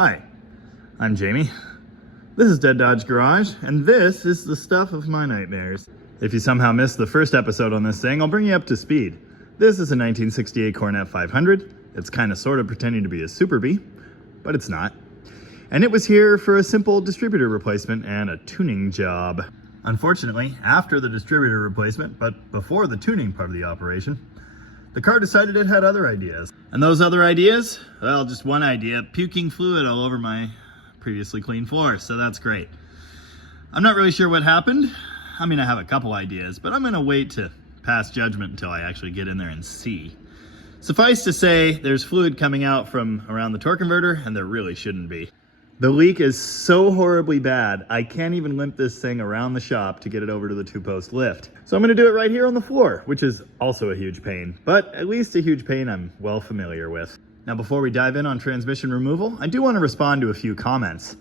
Hi, I'm Jamie. This is Dead Dodge Garage, and this is the stuff of my nightmares. If you somehow missed the first episode on this thing, I'll bring you up to speed. This is a 1968 Coronet 500. It's kind of sort of pretending to be a Super Bee, but it's not. And it was here for a simple distributor replacement and a tuning job. Unfortunately, after the distributor replacement, but before the tuning part of the operation, the car decided it had other ideas. And those other ideas? Well, just one idea, puking fluid all over my previously clean floor, so that's great. I'm not really sure what happened. I mean, I have a couple ideas, but I'm gonna wait to pass judgment until I actually get in there and see. Suffice to say, there's fluid coming out from around the Tor Converter, and there really shouldn't be. The leak is so horribly bad, I can't even limp this thing around the shop to get it over to the two-post lift. So I'm gonna do it right here on the floor, which is also a huge pain, but at least a huge pain I'm well familiar with. Now, before we dive in on transmission removal, I do want to respond to a few comments.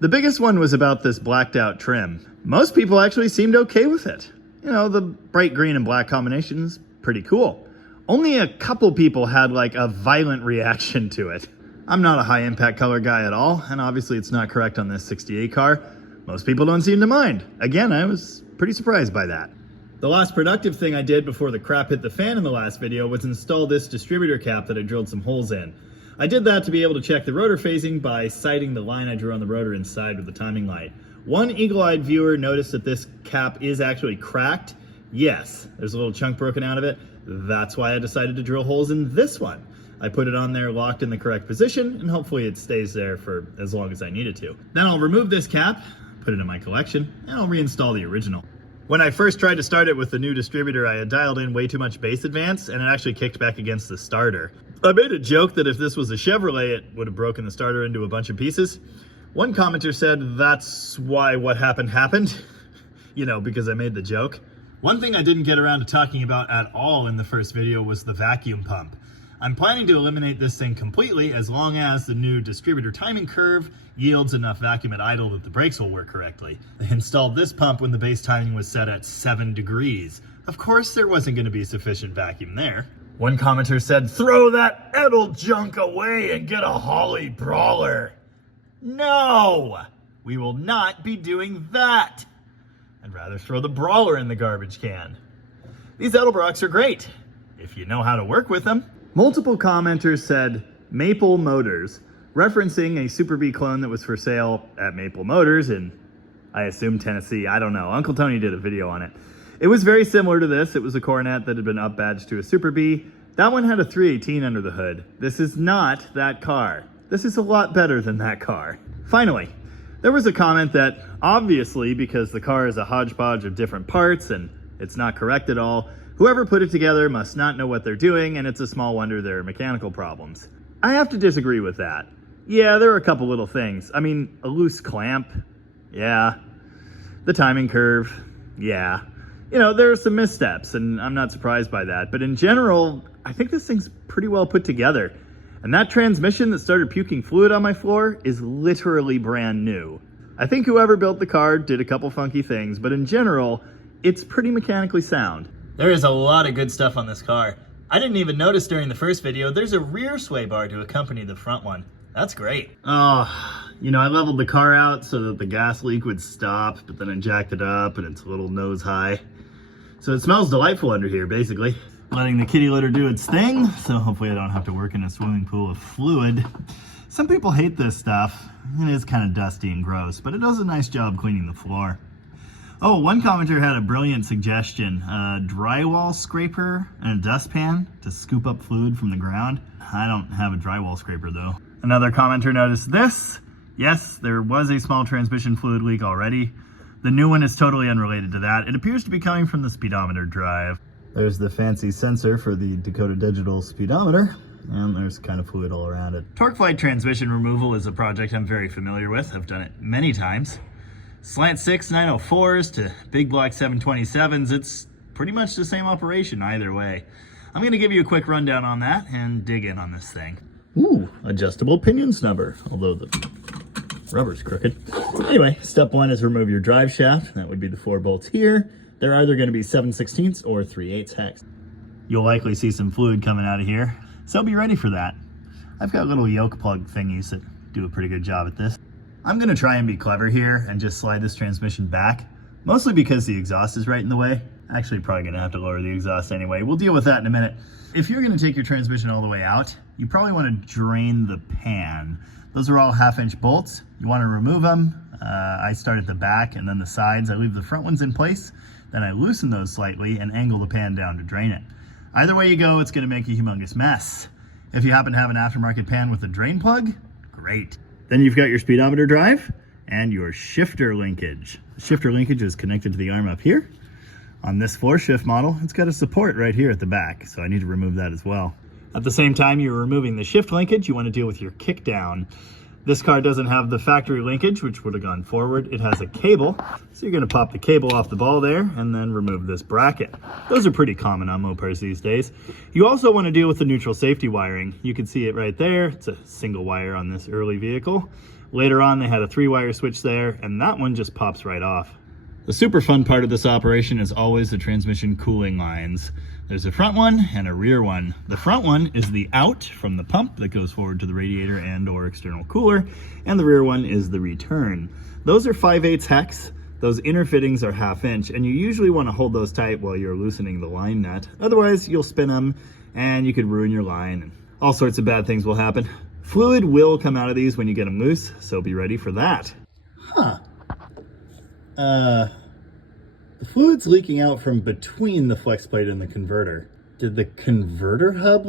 The biggest one was about this blacked out trim. Most people actually seemed okay with it. You know, the bright green and black combination's pretty cool. Only a couple people had like a violent reaction to it. I'm not a high impact color guy at all, and obviously it's not correct on this 68 car. Most people don't seem to mind. Again, I was pretty surprised by that. The last productive thing I did before the crap hit the fan in the last video was install this distributor cap that I drilled some holes in. I did that to be able to check the rotor phasing by sighting the line I drew on the rotor inside with the timing light. One eagle-eyed viewer noticed that this cap is actually cracked. Yes, there's a little chunk broken out of it. That's why I decided to drill holes in this one. I put it on there locked in the correct position, and hopefully it stays there for as long as I need it to. Then I'll remove this cap, put it in my collection, and I'll reinstall the original. When I first tried to start it with the new distributor, I had dialed in way too much bass advance, and it actually kicked back against the starter. I made a joke that if this was a Chevrolet, it would have broken the starter into a bunch of pieces. One commenter said that's why what happened. You know, because I made the joke. One thing I didn't get around to talking about at all in the first video was the vacuum pump. I'm planning to eliminate this thing completely as long as the new distributor timing curve yields enough vacuum at idle that the brakes will work correctly. I installed this pump when the base timing was set at 7 degrees. Of course there wasn't going to be sufficient vacuum there. One commenter said, "Throw that idle junk away and get a Holly Brawler." No! We will not be doing that! I'd rather throw the Brawler in the garbage can. These Edelbrocks are great, if you know how to work with them. Multiple commenters said Maple Motors, referencing a Super Bee clone that was for sale at Maple Motors in, I assume, Tennessee. I don't know. Uncle Tony did a video on it. It was very similar to this. It was a Coronet that had been up-badged to a Super Bee. That one had a 318 under the hood. This is not that car. This is a lot better than that car. Finally, there was a comment that, obviously, because the car is a hodgepodge of different parts and it's not correct at all, whoever put it together must not know what they're doing, and it's a small wonder there are mechanical problems. I have to disagree with that. Yeah, there are a couple little things. I mean, a loose clamp, yeah. The timing curve, yeah. You know, there are some missteps, and I'm not surprised by that. But in general, I think this thing's pretty well put together. And that transmission that started puking fluid on my floor is literally brand new. I think whoever built the car did a couple funky things, but in general, it's pretty mechanically sound. There is a lot of good stuff on this car. I didn't even notice during the first video, there's a rear sway bar to accompany the front one. That's great. Oh, you know, I leveled the car out so that the gas leak would stop, but then I jacked it up and it's a little nose high. So it smells delightful under here, basically. Letting the kitty litter do its thing, so hopefully I don't have to work in a swimming pool of fluid. Some people hate this stuff. It is kind of dusty and gross, but it does a nice job cleaning the floor. Oh, one commenter had a brilliant suggestion. A drywall scraper and a dustpan to scoop up fluid from the ground. I don't have a drywall scraper though. Another commenter noticed this. Yes, there was a small transmission fluid leak already. The new one is totally unrelated to that. It appears to be coming from the speedometer drive. There's the fancy sensor for the Dakota Digital speedometer, and there's kind of fluid all around it. Torqueflite transmission removal is a project I'm very familiar with. I've done it many times. Slant 6 904s to big block 727s, it's pretty much the same operation either way. I'm going to give you a quick rundown on that and dig in on this thing. Ooh, adjustable pinion snubber, although the rubber's crooked. Anyway, step 1 is remove your drive shaft. That would be the 4 bolts here. They're either going to be 7/16 or 3/8 hex. You'll likely see some fluid coming out of here, so be ready for that. I've got little yoke plug thingies that do a pretty good job at this. I'm gonna try and be clever here and just slide this transmission back, mostly because the exhaust is right in the way. Actually, probably gonna have to lower the exhaust anyway. We'll deal with that in a minute. If you're gonna take your transmission all the way out, you probably wanna drain the pan. Those are all 1/2-inch bolts. You wanna remove them. I start at the back and then the sides. I leave the front ones in place. Then I loosen those slightly and angle the pan down to drain it. Either way you go, it's gonna make a humongous mess. If you happen to have an aftermarket pan with a drain plug, great. Then you've got your speedometer drive and your shifter linkage. The shifter linkage is connected to the arm up here. On this 4-shift model, it's got a support right here at the back, so I need to remove that as well. At the same time you're removing the shift linkage, you want to deal with your kick down. This car doesn't have the factory linkage, which would have gone forward. It has a cable, so you're going to pop the cable off the ball there and then remove this bracket. Those are pretty common on Mopars these days. You also want to deal with the neutral safety wiring. You can see it right there. It's a single wire on this early vehicle. Later on, they had a 3-wire switch there, and that one just pops right off. The super fun part of this operation is always the transmission cooling lines. There's a front one and a rear one. The front one is the out from the pump that goes forward to the radiator and or external cooler, and the rear one is the return. Those are 5/8 hex. Those inner fittings are 1/2-inch, and you usually want to hold those tight while you're loosening the line nut. Otherwise, you'll spin them and you could ruin your line, and all sorts of bad things will happen. Fluid will come out of these when you get them loose, so be ready for that. The fluid's leaking out from between the flex plate and the converter. Did the converter hub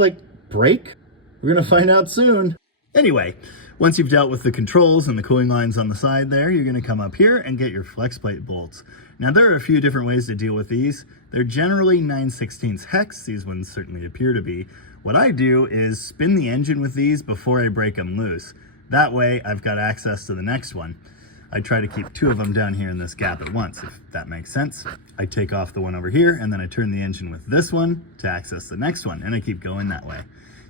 break? We're gonna find out soon. Anyway, once you've dealt with the controls and the cooling lines on the side there, you're gonna come up here and get your flex plate bolts. Now there are a few different ways to deal with these. They're generally 9/16 hex. These ones certainly appear to be. What I do is spin the engine with these before I break them loose. That way I've got access to the next one. I try to keep 2 of them down here in this gap at once, if that makes sense. I take off the one over here and then I turn the engine with this one to access the next one, and I keep going that way.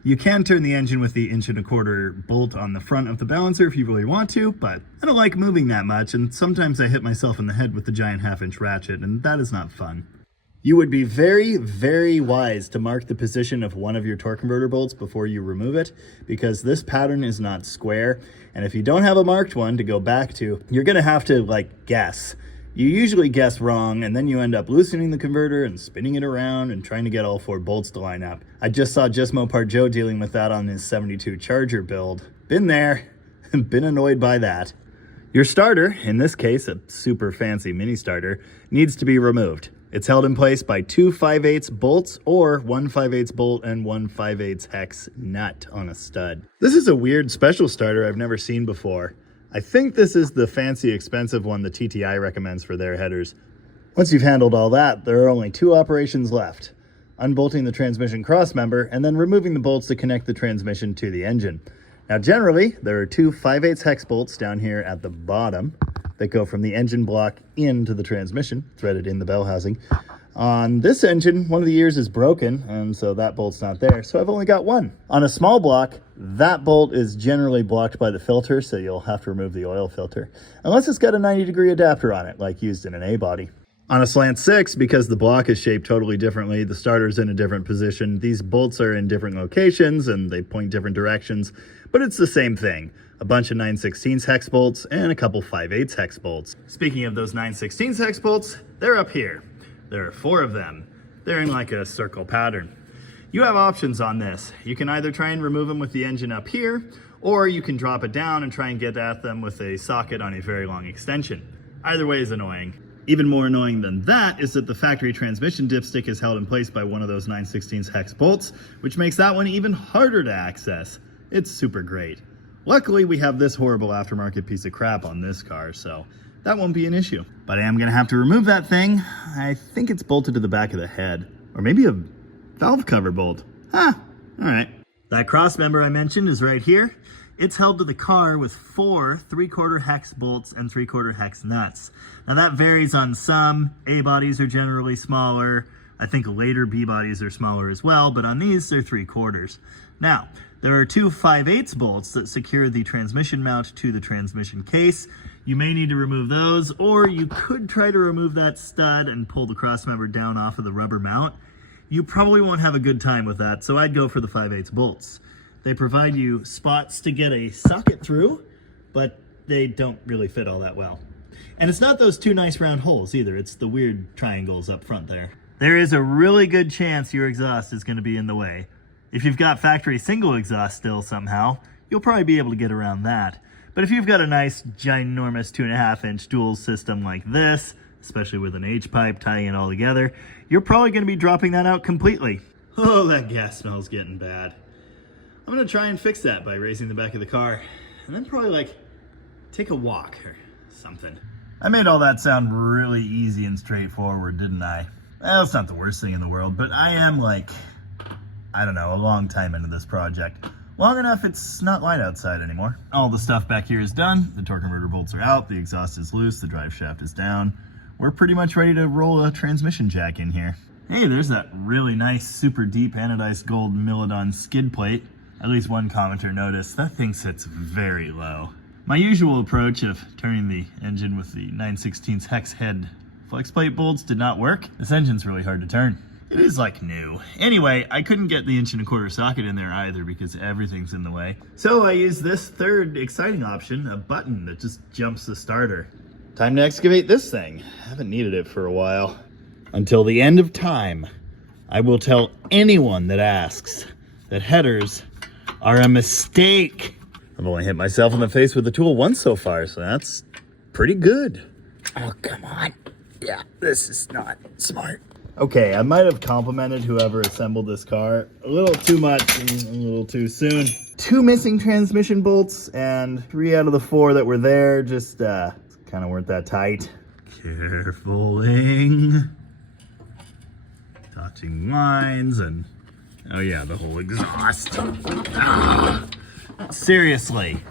You can turn the engine with the 1.25-inch bolt on the front of the balancer if you really want to, but I don't like moving that much, and sometimes I hit myself in the head with the giant 1/2-inch ratchet, and that is not fun. You would be very, very wise to mark the position of one of your torque converter bolts before you remove it, because this pattern is not square, and if you don't have a marked one to go back to, you're gonna have to guess. You usually guess wrong, and then you end up loosening the converter and spinning it around and trying to get all 4 bolts to line up. I just saw Just Mopar Joe dealing with that on his 72 Charger build. Been there, been annoyed by that. Your starter, in this case a super fancy mini starter, needs to be removed. It's held in place by 2 5/8 bolts or 1 5/8 bolt and 1 5/8 hex nut on a stud. This is a weird special starter I've never seen before. I think this is the fancy expensive one the TTI recommends for their headers. Once you've handled all that, there are only 2 operations left: unbolting the transmission crossmember and then removing the bolts to connect the transmission to the engine. Now generally, there are 2 5/8 hex bolts down here at the bottom that go from the engine block into the transmission, threaded in the bell housing. On this engine, one of the ears is broken, and so that bolt's not there, so I've only got 1. On a small block, that bolt is generally blocked by the filter, so you'll have to remove the oil filter, unless it's got a 90-degree adapter on it, like used in an A-body. On a slant 6, because the block is shaped totally differently, the starter's in a different position, these bolts are in different locations and they point different directions, but it's the same thing. A bunch of 9/16 hex bolts and a couple 5/8 hex bolts. Speaking of those 9/16 hex bolts, they're up here. There are 4 of them. They're in a circle pattern. You have options on this. You can either try and remove them with the engine up here, or you can drop it down and try and get at them with a socket on a very long extension. Either way is annoying. Even more annoying than that is that the factory transmission dipstick is held in place by one of those 9/16 hex bolts, which makes that one even harder to access. It's super great. Luckily, we have this horrible aftermarket piece of crap on this car, so that won't be an issue. But I am gonna have to remove that thing. I think it's bolted to the back of the head, or maybe a valve cover bolt. All right. That cross member I mentioned is right here. It's held to the car with 4 3/4 hex bolts and 3/4 hex nuts. Now that varies on some. A bodies are generally smaller. I think later B bodies are smaller as well, but on these they're 3/4. Now, there are 2 5/8 bolts that secure the transmission mount to the transmission case. You may need to remove those, or you could try to remove that stud and pull the crossmember down off of the rubber mount. You probably won't have a good time with that, so I'd go for the 5/8 bolts. They provide you spots to get a socket through, but they don't really fit all that well. And it's not those two nice round holes either, it's the weird triangles up front there. There is a really good chance your exhaust is going to be in the way. If you've got factory single exhaust still somehow, you'll probably be able to get around that. But if you've got a nice ginormous 2.5-inch dual system like this, especially with an H-pipe tying it all together, you're probably going to be dropping that out completely. Oh, that gas smells getting bad. I'm going to try and fix that by raising the back of the car, and then probably like take a walk or something. I made all that sound really easy and straightforward, didn't I? Well, it's not the worst thing in the world, but I am like, I don't know, a long time into this project. Long enough it's not light outside anymore. All the stuff back here is done. The torque converter bolts are out, the exhaust is loose, the drive shaft is down. We're pretty much ready to roll a transmission jack in here. Hey, there's that really nice, super deep anodized gold Milodon skid plate. At least one commenter noticed that thing sits very low. My usual approach of turning the engine with the 9/16 hex head flex plate bolts did not work. This engine's really hard to turn. It is like new. Anyway, I couldn't get the 1.25-inch socket in there either because everything's in the way. So I used this third exciting option, a button that just jumps the starter. Time to excavate this thing. I haven't needed it for a while. Until the end of time, I will tell anyone that asks that headers are a mistake. I've only hit myself in the face with the tool once so far, so that's pretty good. Oh, come on. Yeah, this is not smart. Okay, I might have complimented whoever assembled this car a little too much and a little too soon. 2 missing transmission bolts and 3 out of the 4 that were there just kind of weren't that tight. Carefuling. Touching lines and, oh yeah, the whole exhaust. Ah, seriously,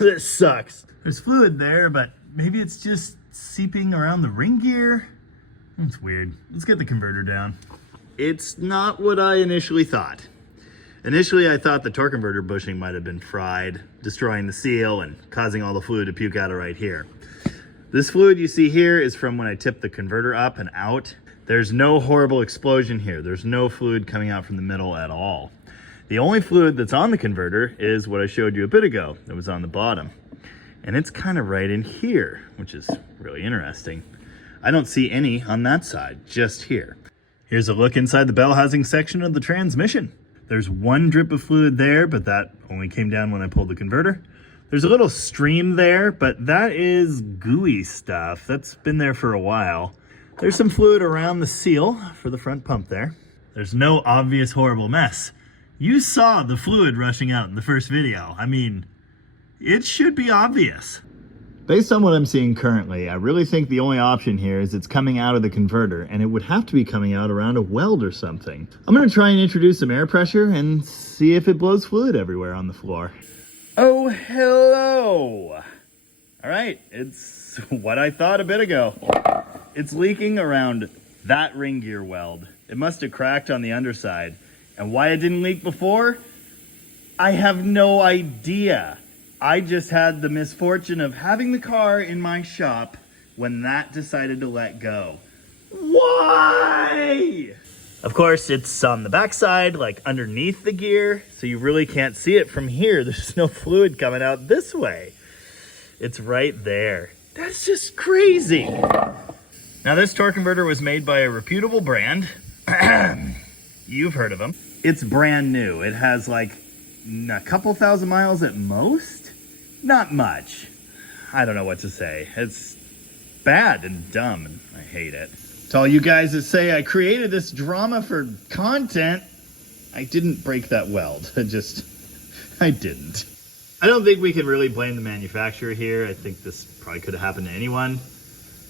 this sucks. There's fluid there, but maybe it's just seeping around the ring gear. It's weird. Let's get the converter down. It's not what I initially thought. Initially, I thought the torque converter bushing might have been fried, destroying the seal and causing all the fluid to puke out of right here. This fluid you see here is from when I tipped the converter up and out. There's no horrible explosion here. There's no fluid coming out from the middle at all. The only fluid that's on the converter is what I showed you a bit ago that was on the bottom. And it's kind of right in here, which is really interesting. I don't see any on that side, just here. Here's a look inside the bell housing section of the transmission. There's 1 drip of fluid there, but that only came down when I pulled the converter. There's a little stream there, but that is gooey stuff. That's been there for a while. There's some fluid around the seal for the front pump there. There's no obvious horrible mess. You saw the fluid rushing out in the first video. I mean, it should be obvious. Based on what I'm seeing currently, I really think the only option here is it's coming out of the converter, and it would have to be coming out around a weld or something. I'm gonna try and introduce some air pressure and see if it blows fluid everywhere on the floor. Oh, hello. All right, it's what I thought a bit ago. It's leaking around that ring gear weld. It must have cracked on the underside. And why it didn't leak before? I have no idea. I just had the misfortune of having the car in my shop when that decided to let go. Why? Of course, it's on the backside, like underneath the gear, so you really can't see it from here. There's no fluid coming out this way. It's right there. That's just crazy. Now, this torque converter was made by a reputable brand. You've heard of them. It's brand new. It has like a couple thousand miles at most. Not much. I don't know what to say. It's bad and dumb, and I hate it. To all you guys that say I created this drama for content, I didn't break that weld. I didn't. I don't think we can really blame the manufacturer here. I think this probably could have happened to anyone.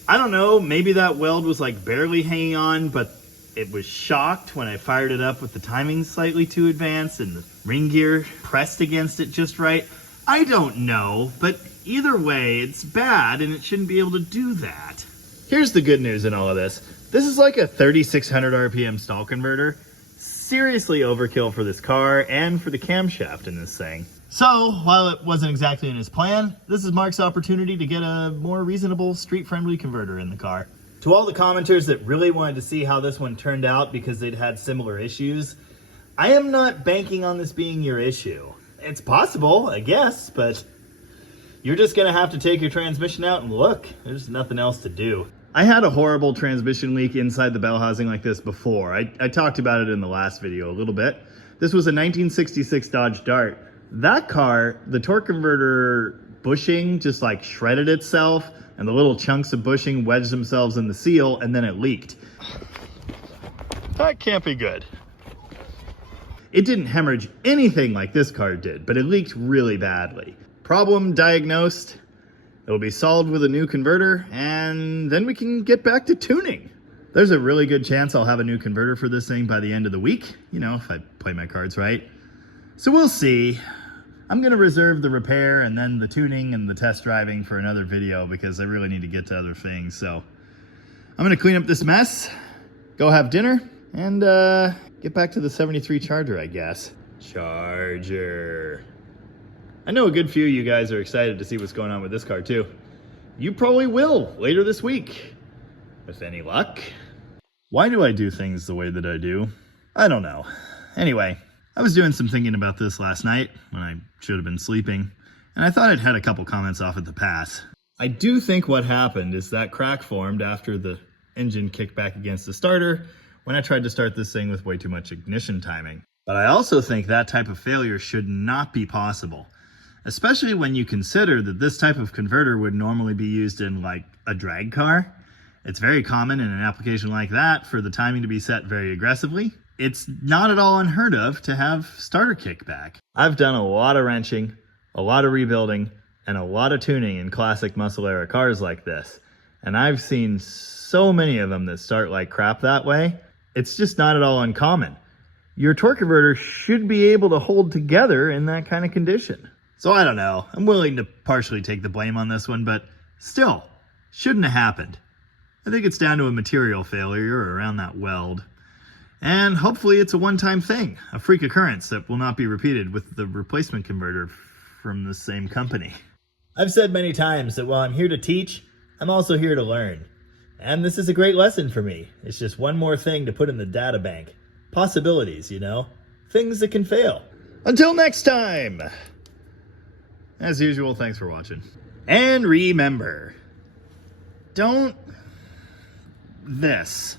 I don't know, maybe that weld was like barely hanging on, but it was shocked when I fired it up with the timing slightly too advanced and the ring gear pressed against it just right. I don't know, but either way, it's bad and it shouldn't be able to do that. Here's the good news in all of this. This is like a 3,600 RPM stall converter. Seriously overkill for this car and for the camshaft in this thing. So, while it wasn't exactly in his plan, this is Mark's opportunity to get a more reasonable, street-friendly converter in the car. To all the commenters that really wanted to see how this one turned out because they'd had similar issues, I am not banking on this being your issue. It's possible, I guess, but you're just gonna have to take your transmission out and look. There's nothing else to do. I had a horrible transmission leak inside the bell housing like this before. I talked about it in the last video a little bit. This was a 1966 Dodge Dart. That car, the torque converter bushing just like shredded itself, and the little chunks of bushing wedged themselves in the seal, and then it leaked. That can't be good. It didn't hemorrhage anything like this car did, but it leaked really badly. Problem diagnosed. It'll be solved with a new converter, and then we can get back to tuning. There's a really good chance I'll have a new converter for this thing by the end of the week, you know, if I play my cards right. So we'll see. I'm gonna reserve the repair and then the tuning and the test driving for another video because I really need to get to other things. So I'm gonna clean up this mess, go have dinner, and get back to the 73 Charger, I guess. Charger. I know a good few of you guys are excited to see what's going on with this car too. You probably will later this week, with any luck. Why do I do things the way that I do? I don't know. Anyway, I was doing some thinking about this last night when I should have been sleeping, and I thought I'd had a couple comments off at the pass. I do think what happened is that crack formed after the engine kicked back against the starter when I tried to start this thing with way too much ignition timing. But I also think that type of failure should not be possible, especially when you consider that this type of converter would normally be used in like a drag car. It's very common in an application like that for the timing to be set very aggressively. It's not at all unheard of to have starter kickback. I've done a lot of wrenching, a lot of rebuilding, and a lot of tuning in classic muscle era cars like this. And I've seen so many of them that start like crap that way. It's just not at all uncommon. Your torque converter should be able to hold together in that kind of condition. So I don't know. I'm willing to partially take the blame on this one, but still, shouldn't have happened. I think it's down to a material failure around that weld. And hopefully it's a one-time thing, a freak occurrence that will not be repeated with the replacement converter from the same company. I've said many times that while I'm here to teach, I'm also here to learn. And this is a great lesson for me. It's just one more thing to put in the data bank. Possibilities, you know? Things that can fail. Until next time! As usual, thanks for watching. And remember, don't this.